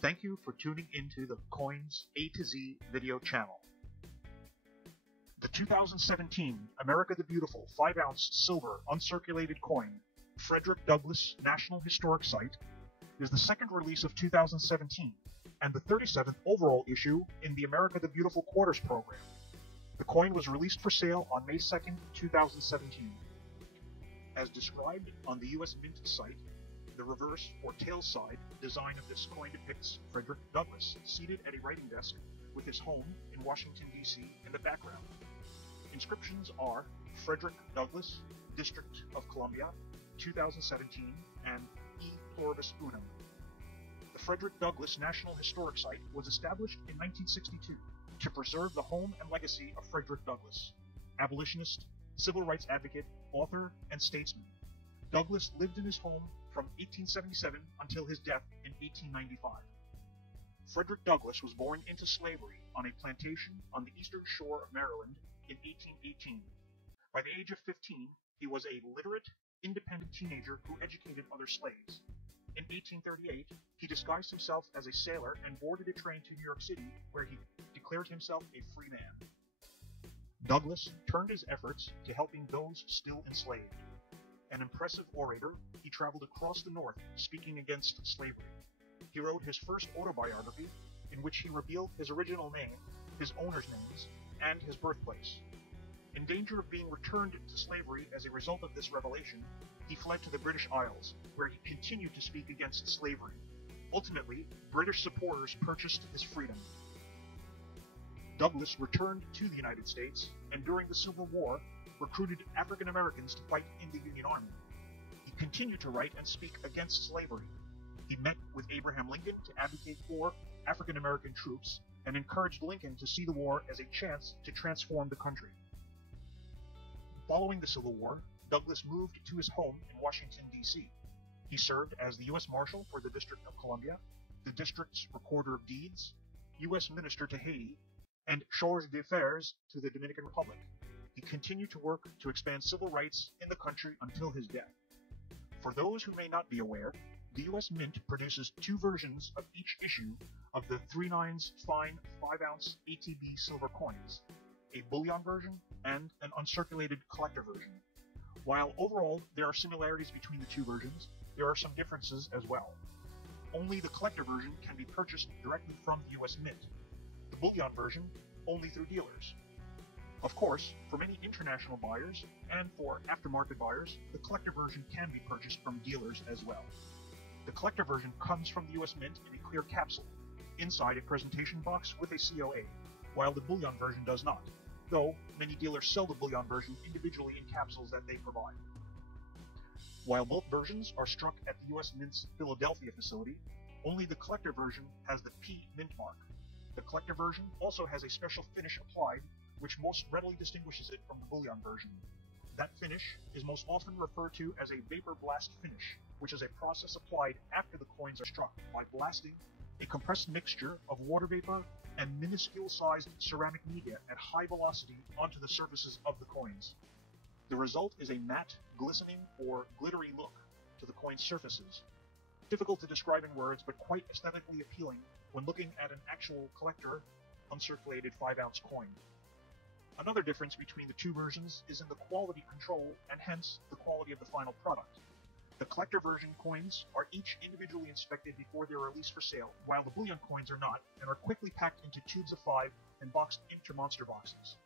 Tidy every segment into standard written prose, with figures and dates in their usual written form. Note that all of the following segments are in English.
Thank you for tuning into the Coins A to Z video channel. The 2017 America the Beautiful 5-ounce silver uncirculated coin, Frederick Douglass National Historic Site, is the second release of 2017 and the 37th overall issue in the America the Beautiful Quarters program. The coin was released for sale on May 2nd, 2017. As described on the U.S. Mint site, the reverse or tail side design of this coin depicts Frederick Douglass seated at a writing desk with his home in Washington, D.C. in the background. Inscriptions are Frederick Douglass, District of Columbia, 2017, and E Pluribus Unum. The Frederick Douglass National Historic Site was established in 1962 to preserve the home and legacy of Frederick Douglass, abolitionist, civil rights advocate, author, and statesman. Douglass lived in his home from 1877 until his death in 1895. Frederick Douglass was born into slavery on a plantation on the eastern shore of Maryland in 1818. By the age of 15, he was a literate, independent teenager who educated other slaves. In 1838, he disguised himself as a sailor and boarded a train to New York City, where he declared himself a free man. Douglass turned his efforts to helping those still enslaved. An impressive orator, he traveled across the North speaking against slavery. He wrote his first autobiography, in which he revealed his original name, his owners' names, and his birthplace. In danger of being returned to slavery as a result of this revelation, he fled to the British Isles, where he continued to speak against slavery. Ultimately, British supporters purchased his freedom. Douglass returned to the United States, and during the Civil War, recruited African Americans to fight in the Union Army. He continued to write and speak against slavery. He met with Abraham Lincoln to advocate for African American troops and encouraged Lincoln to see the war as a chance to transform the country. Following the Civil War, Douglass moved to his home in Washington, D.C. He served as the U.S. Marshal for the District of Columbia, the district's Recorder of Deeds, U.S. Minister to Haiti, and Charge d'Affaires to the Dominican Republic. He continued to work to expand civil rights in the country until his death. For those who may not be aware, the U.S. Mint produces two versions of each issue of the 3/9 fine 5-ounce ATB silver coins, a bullion version and an uncirculated collector version. While overall there are similarities between the two versions, there are some differences as well. Only the collector version can be purchased directly from the U.S. Mint. The bullion version only through dealers. Of course, for many international buyers and for aftermarket buyers, the collector version can be purchased from dealers as well. The collector version comes from the U.S. Mint in a clear capsule, inside a presentation box with a COA, while the bullion version does not, though many dealers sell the bullion version individually in capsules that they provide. While both versions are struck at the U.S. Mint's Philadelphia facility, only the collector version has the P Mint mark. The collector version also has a special finish applied, which most readily distinguishes it from the bullion version. That finish is most often referred to as a vapor blast finish, which is a process applied after the coins are struck by blasting a compressed mixture of water vapor and minuscule-sized ceramic media at high velocity onto the surfaces of the coins. The result is a matte, glistening, or glittery look to the coin surfaces. Difficult to describe in words, but quite aesthetically appealing when looking at an actual collector uncirculated 5-ounce coin. Another difference between the two versions is in the quality control and hence the quality of the final product. The collector version coins are each individually inspected before they are released for sale, while the bullion coins are not and are quickly packed into tubes of 5 and boxed into monster boxes.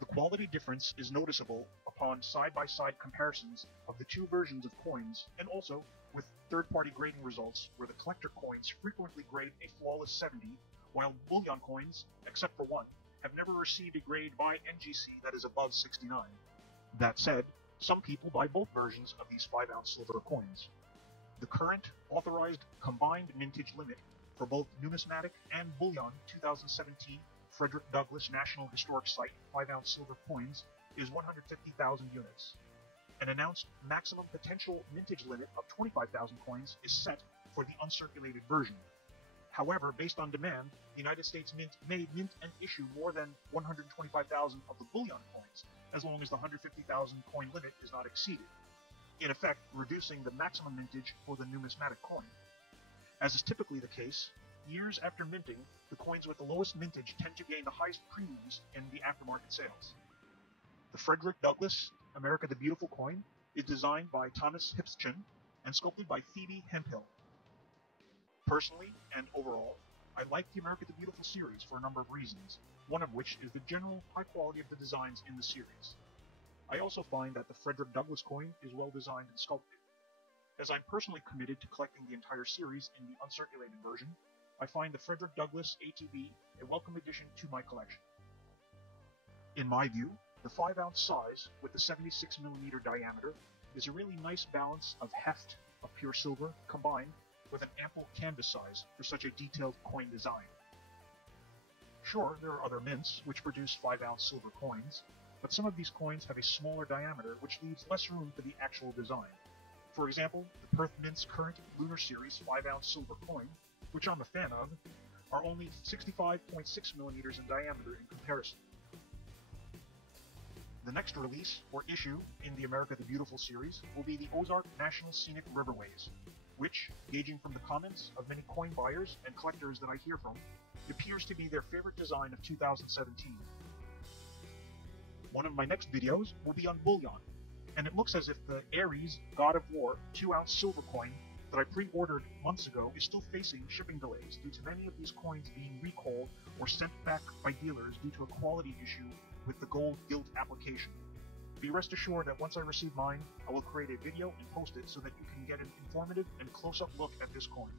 The quality difference is noticeable upon side-by-side comparisons of the two versions of coins and also with third-party grading results where the collector coins frequently grade a flawless 70, while bullion coins, except for one, have never received a grade by NGC that is above 69. That said, some people buy both versions of these 5-ounce silver coins. The current authorized combined mintage limit for both numismatic and bullion 2017 Frederick Douglass National Historic Site 5-ounce silver coins is 150,000 units. An announced maximum potential mintage limit of 25,000 coins is set for the uncirculated version. However, based on demand, the United States Mint may mint and issue more than 125,000 of the bullion coins, as long as the 150,000 coin limit is not exceeded, in effect reducing the maximum mintage for the numismatic coin. As is typically the case, years after minting, the coins with the lowest mintage tend to gain the highest premiums in the aftermarket sales. The Frederick Douglass America the Beautiful coin is designed by Thomas Hipschin and sculpted by Phoebe Hemphill. Personally and overall, I like the America the Beautiful series for a number of reasons, one of which is the general high quality of the designs in the series. I also find that the Frederick Douglass coin is well designed and sculpted. As I'm personally committed to collecting the entire series in the uncirculated version, I find the Frederick Douglass ATB a welcome addition to my collection. In my view, the 5-ounce size with the 76mm diameter is a really nice balance of heft of pure silver combined with an ample canvas size for such a detailed coin design. Sure, there are other mints which produce 5-ounce silver coins, but some of these coins have a smaller diameter which leaves less room for the actual design. For example, the Perth Mint's current Lunar Series 5-ounce silver coin, which I'm a fan of, are only 65.6mm in diameter in comparison. The next release, or issue, in the America the Beautiful series will be the Ozark National Scenic Riverways, which, gauging from the comments of many coin buyers and collectors that I hear from, appears to be their favorite design of 2017. One of my next videos will be on bullion, and it looks as if the Ares God of War 2-ounce silver coin that I pre-ordered months ago is still facing shipping delays due to many of these coins being recalled or sent back by dealers due to a quality issue with the gold gilt application. Be rest assured that once I receive mine, I will create a video and post it so that you can get an informative and close-up look at this coin.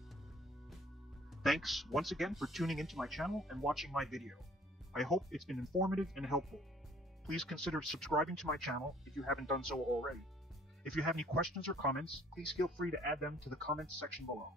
Thanks once again for tuning into my channel and watching my video. I hope it's been informative and helpful. Please consider subscribing to my channel if you haven't done so already. If you have any questions or comments, please feel free to add them to the comments section below.